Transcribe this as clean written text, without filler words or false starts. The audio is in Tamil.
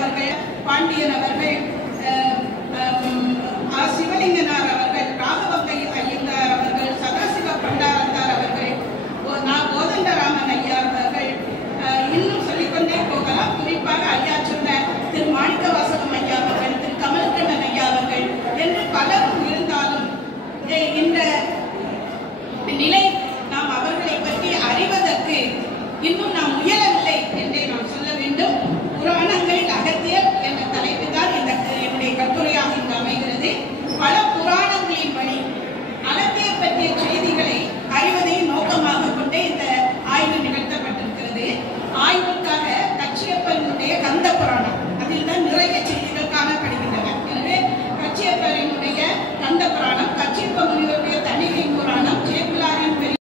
அவர்கள், பாண்டியன் அவர்கள், சிவலிங்கனார் அவர்கள், ராகவங்கை ஐயங்கார் அவர்கள், சதாசிவ பண்டாரத்தார் அவர்கள், கோதண்டராமன் ஐயா அவர்கள், இன்னும் சொல்லிக்கொண்டே போகலாம். குறிப்பாக ஐயா சொன்ன திரு மாணிக்கவாசகம் ஐயா அவர்கள், திரு கமலக்கண்ணன் ஐயா அவர்கள் என்று பலரும் இருந்தாலும் இந்த நிலை நாம் அவர்களை பற்றி அறிவதற்கு இன்னும் நாம் முயலவில்லை என்றே நாம் சொல்ல வேண்டும். புராணங்களில் அகத்தியர் என்ற தலைப்பில் தான் என்னுடைய கட்டுரையாக இங்கு அமைகிறது. பல புராணங்களின் வழி அகத்தியர் பற்றிய செய்திகளை அறிவதை நோக்கமாக கொண்டே இந்த ஆய்வு நிகழ்த்தப்பட்டிருக்கிறது. ஆய்வுக்காக கச்சியப்பனுடைய கந்த புராணம்